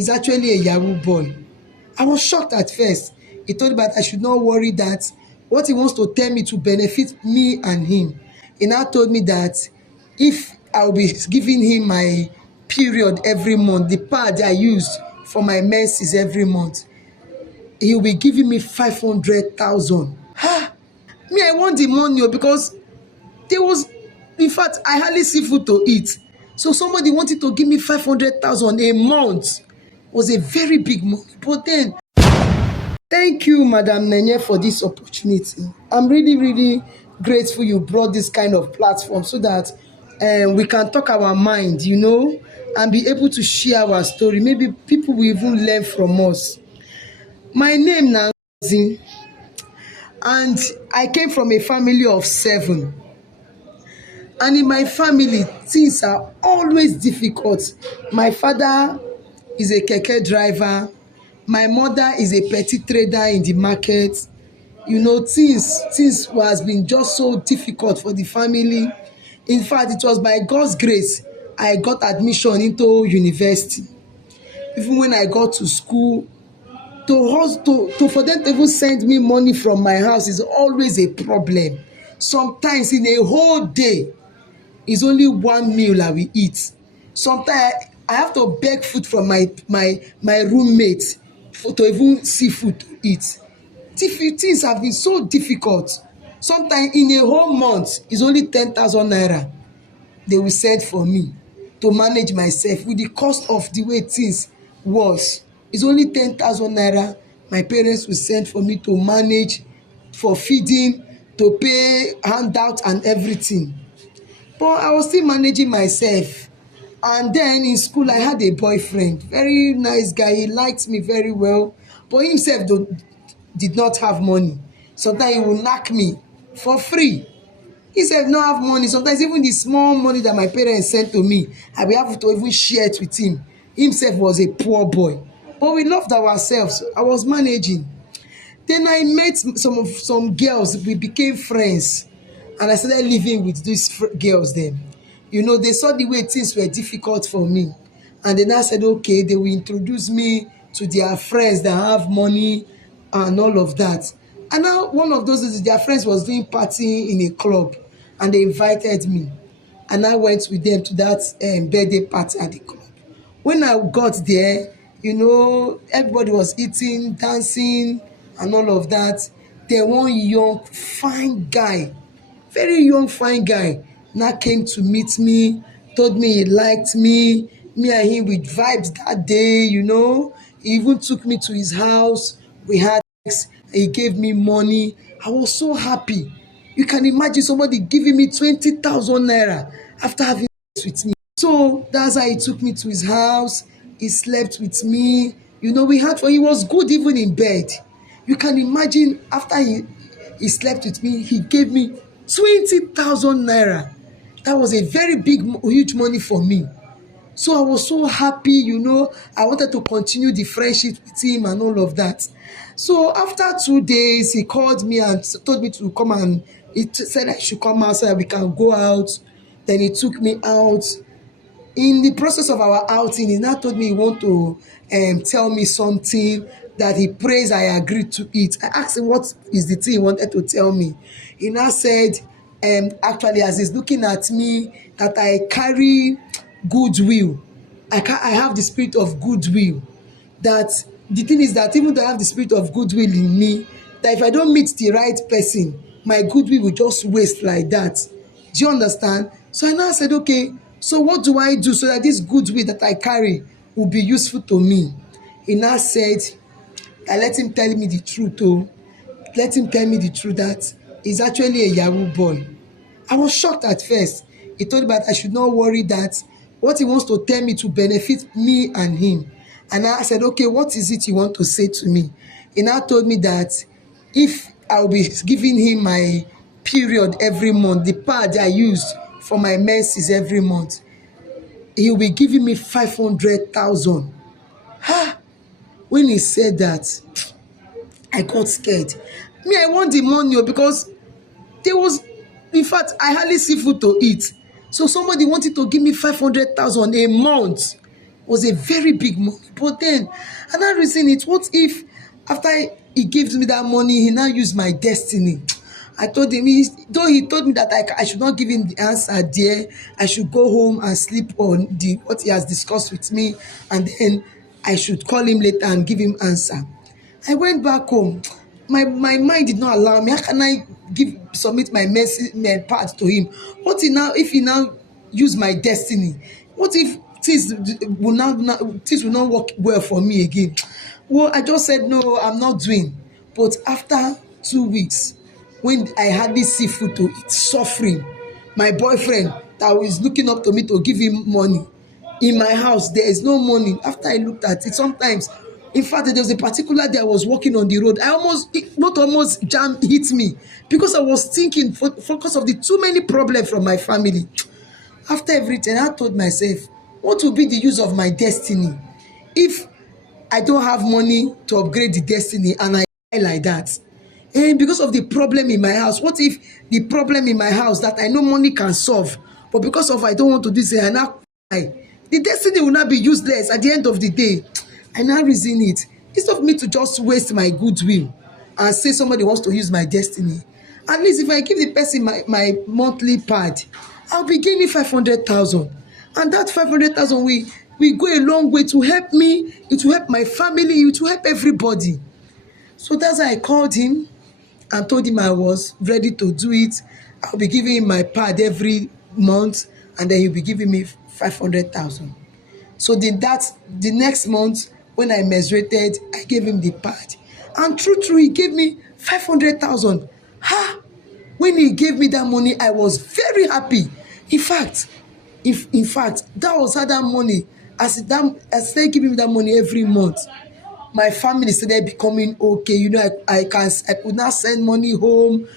He's actually a Yahoo boy. I was shocked at first. He told me that I should not worry, that what he wants to tell me to benefit me and him. He now told me that if I'll be giving him my period every month, the pad I used for my menses every month, he'll be giving me 500,000. Me, I want the money because there was, in fact, I hardly see food to eat. So somebody wanted to give me 500,000 a month. It was a very big money. But then, thank you, Madam Nenye, for this opportunity. I'm really, really grateful you brought this kind of platform so that we can talk our mind, and be able to share our story. Maybe people will even learn from us. My name now, and I came from a family of 7. And in my family, things are always difficult. My father is a keke driver. My mother is a petty trader in the market. Things has been just so difficult for the family. In fact, it was by God's grace I got admission into university. Even when I got to school, for them to even send me money from my house is always a problem. Sometimes in a whole day, it's only one meal I will eat. Sometimes I have to beg food from my roommate to even see food to eat. Things have been so difficult. Sometimes in a whole month, it's only 10,000 naira they will send for me to manage myself with the cost of the way things was. It's only 10,000 naira my parents will send for me to manage, for feeding, to pay handout and everything. But I was still managing myself. And then in school, I had a boyfriend, very nice guy. He liked me very well, but himself did not have money. Sometimes he will knock me for free. He said no have money. Sometimes even the small money that my parents sent to me, I will have to even share it with him. Himself was a poor boy, but we loved ourselves. I was managing. Then I met some girls. We became friends, and I started living with these girls. Then, they saw the way things were difficult for me, and then I said, okay, they will introduce me to their friends that have money and all of that. And now one of those, their friends was doing party in a club, and they invited me, and I went with them to that birthday party at the club. When I got there, everybody was eating, dancing, and all of that. Then one young, fine guy, very young, fine guy, now came to meet me, told me he liked me. Me and him, we vibed that day, He even took me to his house. We had sex. He gave me money. I was so happy. You can imagine somebody giving me 20,000 naira after having sex with me. So that's how he took me to his house. He slept with me. He was good even in bed. You can imagine after he slept with me, he gave me 20,000 naira. That was a very big, huge money for me. So I was so happy, I wanted to continue the friendship with him and all of that. So after 2 days, he called me and told me to come, and he said I should come out so that we can go out. Then he took me out. In the process of our outing, he now told me he want to tell me something that he prays I agreed to it. I asked him what is the thing he wanted to tell me. He now said, actually, as he's looking at me, that I carry goodwill. I have the spirit of goodwill. That the thing is that even though I have the spirit of goodwill in me, that if I don't meet the right person, my goodwill will just waste like that. Do you understand? So I now said, okay, so what do I do so that this goodwill that I carry will be useful to me? He now said, I let him tell me the truth. Let him tell me the truth that he's actually a Yahoo boy. I was shocked at first. He told me that I should not worry, that what he wants to tell me to benefit me and him. And I said, okay, what is it you want to say to me? He now told me that if I'll be giving him my period every month, the pad I used for my menses every month, he'll be giving me 500,000. When he said that, I got scared. Me, I want the money because there was, in fact, I hardly see food to eat. So somebody wanted to give me 500,000 a month. It was a very big money. But then another reason it, what if after he gives me that money, he now use my destiny? I told him, though he told me that I should not give him the answer there, I should go home and sleep on the what he has discussed with me, and then I should call him later and give him answer. I went back home. My mind did not allow me. How can I submit my message, my part to him? What if he now use my destiny? What if things will not work well for me again? Well, I just said no, I'm not doing. But after 2 weeks, when I hardly see food to eat, suffering, my boyfriend that was looking up to me to give him money, in my house there is no money. After I looked at it, sometimes, in fact, there was a particular day I was walking on the road, I almost, not almost, jam hit me because I was thinking, focus of the too many problems from my family. After everything, I told myself, what will be the use of my destiny if I don't have money to upgrade the destiny and I die like that? And because of the problem in my house, what if the problem in my house that I know money can solve, but because of I don't want to do this, I now die? The destiny will not be useless at the end of the day. I now reason it. Instead of me to just waste my goodwill and say somebody wants to use my destiny, at least if I give the person my monthly pad, I'll be gaining 500,000. And that 500,000 will go a long way to help me, it will help my family, it will help everybody. So that's why I called him and told him I was ready to do it. I'll be giving him my pad every month, and then he'll be giving me 500,000. So the next month when I menstruated, I gave him the pad. And true, he gave me 500,000. Ha! When he gave me that money, I was very happy. In fact, that was how that money, as I started giving me that money every month, my family started becoming okay. I could now send money home.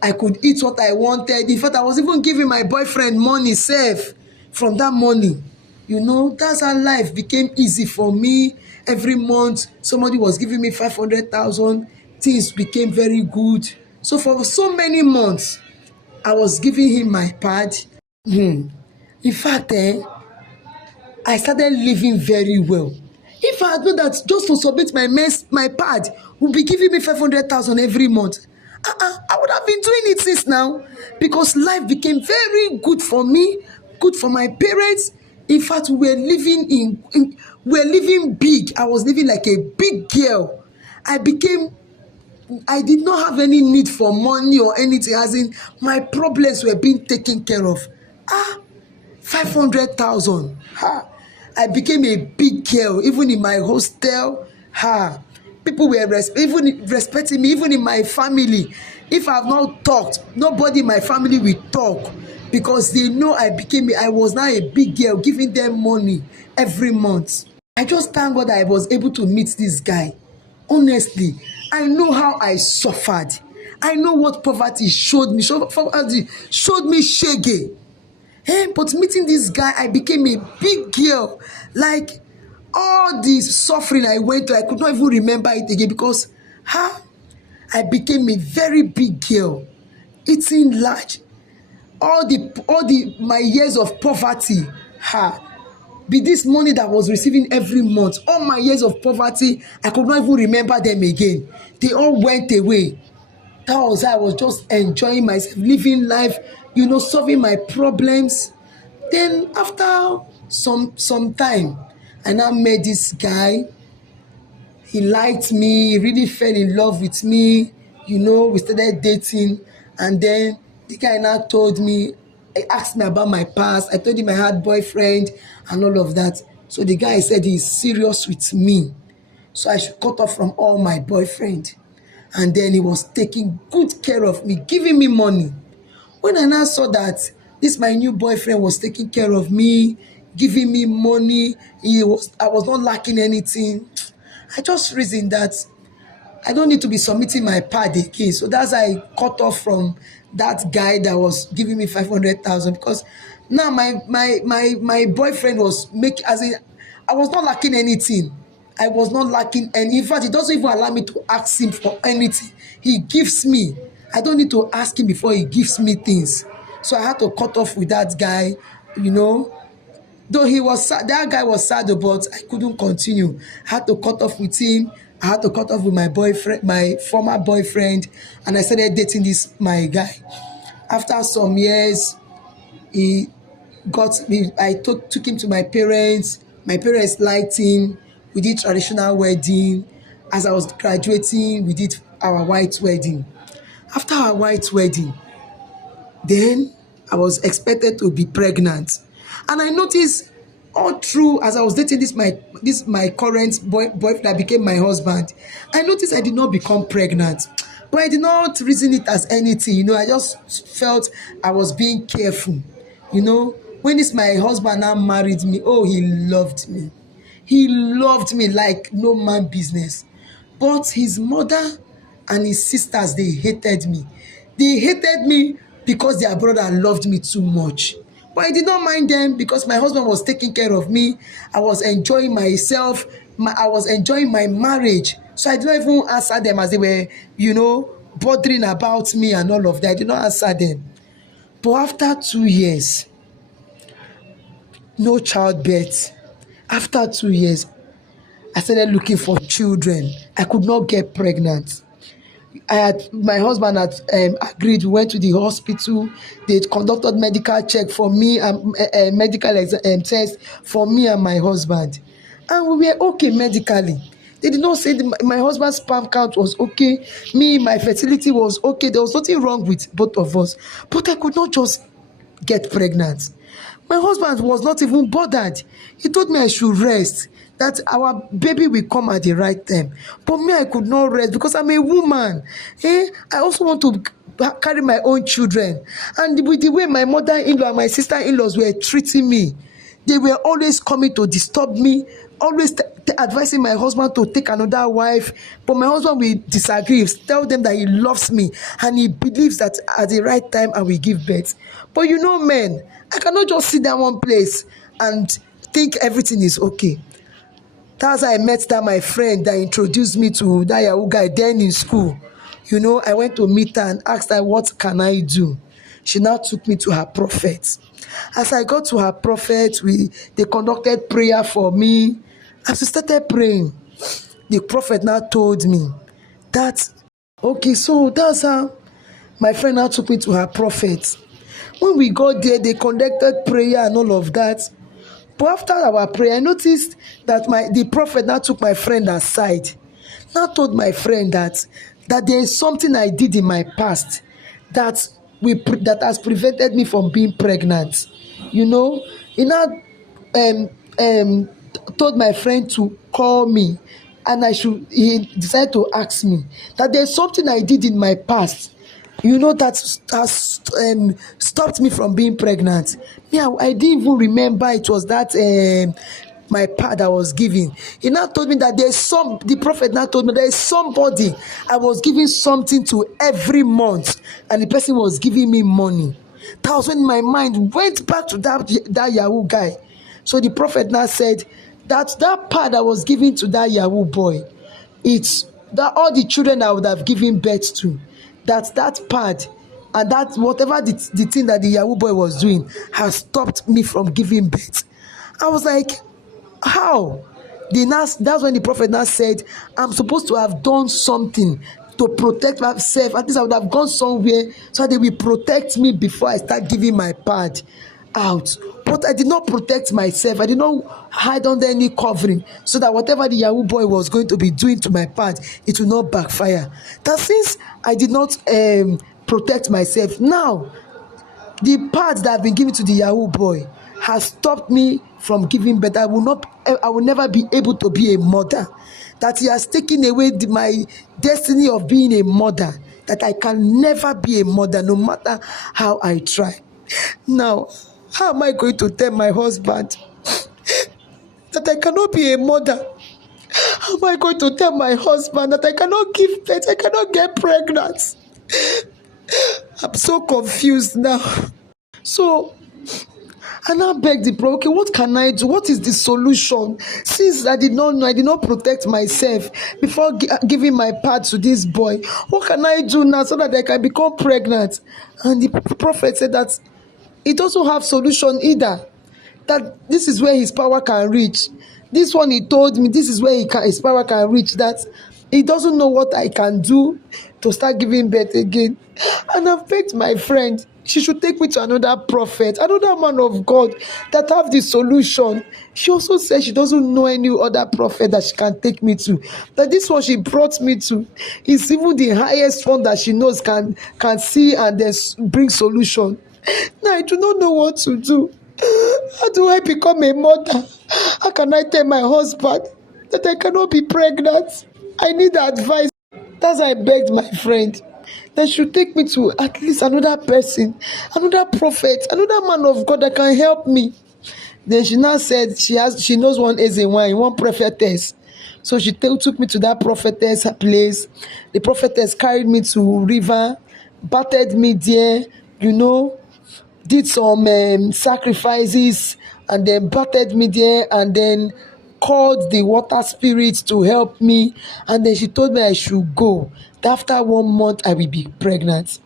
I could eat what I wanted. In fact, I was even giving my boyfriend money safe from that money. That's how life became easy for me. Every month, somebody was giving me 500,000. Things became very good. So for so many months, I was giving him my pad. In fact, I started living very well. If I had known that just to submit my pad would be giving me 500,000 every month, I would have been doing it since now, because life became very good for me, good for my parents. In fact, we're living big. I was living like a big girl. I did not have any need for money or anything, as in my problems were being taken care of. 500,000. I became a big girl, even in my hostel. People were even respecting me, even in my family. If I have not talked, nobody in my family will talk, because they know I was now a big girl, giving them money every month. I just thank God I was able to meet this guy. Honestly, I know how I suffered. I know what poverty showed me. Poverty showed me shege. But meeting this guy, I became a big girl. Like, all the suffering I went through, I could not even remember it again, because I became a very big girl, eating large. All my years of poverty, be this money that I was receiving every month, all my years of poverty, I could not even remember them again. They all went away. That was how I was just enjoying myself, living life, solving my problems. Then after some time, I now met this guy. He liked me, he really fell in love with me. We started dating, and then the guy now told me, he asked me about my past. I told him I had boyfriend and all of that. So the guy said he's serious with me, so I should cut off from all my boyfriend. And then he was taking good care of me, giving me money. When I now saw that this my new boyfriend was taking care of me, giving me money, I was not lacking anything, I just reasoned that I don't need to be submitting my pad again. So that's how I cut off from that guy that was giving me 500,000, because now my boyfriend was as in, I was not lacking anything. I was not lacking, and in fact, he doesn't even allow me to ask him for anything. He gives me. I don't need to ask him before he gives me things. So I had to cut off with that guy, Though he was sad, that guy was sad, but I couldn't continue. I had to cut off with him. I had to cut off with my boyfriend, my former boyfriend, and I started dating this my guy. After some years, he got me. I took him to my parents. My parents liked him. We did traditional wedding. As I was graduating, we did our white wedding. After our white wedding, then I was expected to be pregnant, and I noticed all through as I was dating this my current boyfriend that became my husband. I noticed I did not become pregnant, but I did not reason it as anything. I just felt I was being careful. When this my husband now married me, oh, he loved me. He loved me like no man business. But his mother and his sisters, they hated me. They hated me because their brother loved me too much. But I did not mind them because my husband was taking care of me. I was enjoying myself. I was enjoying my marriage. So I did not even answer them as they were, bothering about me and all of that. I did not answer them. But after 2 years, no childbirth. After 2 years, I started looking for children. I could not get pregnant. My husband had agreed. We went to the hospital. They conducted medical check for me and medical test for me and my husband, and we were okay medically. They did not say my husband's sperm count was okay. My fertility was okay. There was nothing wrong with both of us, but I could not just get pregnant. My husband was not even bothered. He told me I should rest, that our baby will come at the right time. But me, I could not rest because I'm a woman. I also want to carry my own children. And with the way my mother-in-law and my sister-in-laws were treating me, they were always coming to disturb me, always advising my husband to take another wife. But my husband will disagree, tell them that he loves me and he believes that at the right time I will give birth. But men, I cannot just sit down one place and think everything is okay. That's how I met that my friend that introduced me to that Yahoo guy then in school. I went to meet her and asked her, what can I do? She now took me to her prophet. As I got to her prophet, they conducted prayer for me. As we started praying, the prophet now told me that, okay, so that's how my friend now took me to her prophet. When we got there, they conducted prayer and all of that. But after our prayer, I noticed that the prophet now took my friend aside. Now told my friend that there is something I did in my past that has prevented me from being pregnant. He now told my friend to call me, and he decided to ask me that there's something I did in my past that has stopped me from being pregnant. I didn't even remember it was that my pad I was giving. He now told me that the prophet now told me there is somebody I was giving something to every month, and the person was giving me money. That was when my mind went back to that Yahoo guy. So the prophet now said that pad I was giving to that Yahoo boy, it's that all the children I would have given birth to, that pad and that whatever the thing that the Yahoo boy was doing has stopped me from giving birth. I was like, how? That's when the prophet now said, I'm supposed to have done something to protect myself. At least I would have gone somewhere so they will protect me before I start giving my pad out. But I did not protect myself. I did not hide under any covering so that whatever the Yahoo boy was going to be doing to my pad, it will not backfire. That since I did not protect myself, now the pad that I've been giving to the Yahoo boy has stopped me from giving birth. I will never be able to be a mother. That he has taken away my destiny of being a mother. That I can never be a mother no matter how I try. Now, how am I going to tell my husband that I cannot be a mother? How am I going to tell my husband that I cannot give birth, I cannot get pregnant? I'm so confused now. So I now beg the prophet, okay, what can I do? What is the solution? Since I did not know, I did not protect myself before giving my part to this boy. What can I do now so that I can become pregnant? And the prophet said that it doesn't have solution either. that this is where his power can reach. This one, he told me this is where his power can reach, that he doesn't know what I can do to start giving birth again. And I've begged my friend, she should take me to another prophet, another man of God that have the solution. She also said she doesn't know any other prophet that she can take me to, that this one she brought me to is even the highest one that she knows can see and then bring solution. Now I do not know what to do. How do I become a mother? How can I tell my husband that I cannot be pregnant? I need advice. That's why I begged my friend that should take me to at least another person, another prophet, another man of God that can help me. Then she now said she knows one Ezewine, one prophetess. So she took me to that prophetess place. The prophetess carried me to river, battered me there, you know, did some sacrifices, and then battered me there, and then called the water spirits to help me. And then she told me I should go. After 1 month, I will be pregnant.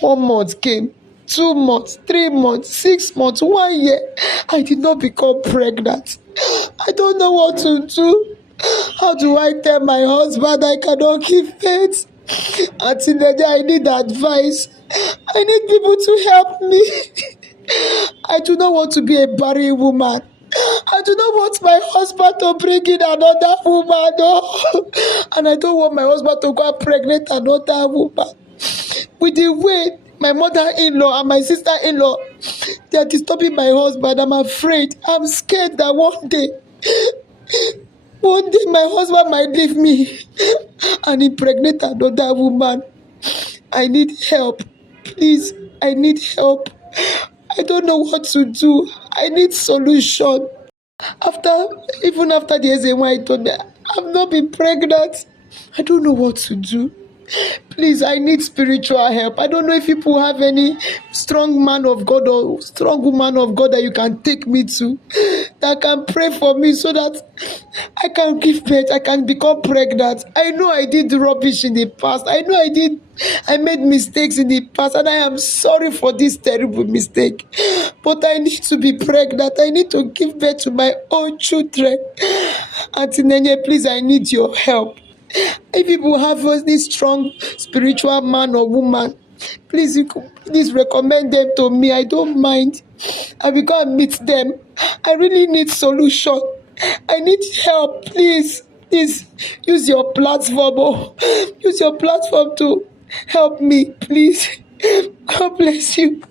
1 month came, 2 months, 3 months, 6 months, 1 year. I did not become pregnant. I don't know what to do. How do I tell my husband I cannot give birth? Until the day I need advice. I need people to help me. I do not want to be a barren woman. I do not want my husband to bring in another woman. No. And I don't want my husband to go and pregnant another woman. With the way my mother-in-law and my sister-in-law, they are disturbing my husband, I'm afraid. I'm scared that one day my husband might leave me and impregnate another woman. I need help. Please, I need help. I don't know what to do. I need solution. Even after the SMY told me I've not been pregnant, I don't know what to do. Please, I need spiritual help. I don't know if people have any strong man of God or strong woman of God that you can take me to, that can pray for me so that I can give birth, I can become pregnant. I know I did rubbish in the past. I made mistakes in the past, and I am sorry for this terrible mistake. But I need to be pregnant. I need to give birth to my own children. Auntie Nenye, please, I need your help. If people have this strong spiritual man or woman, please recommend them to me. I don't mind. I will go and meet them. I really need solution. I need help. Please use your platform. Use your platform to help me, please. God bless you.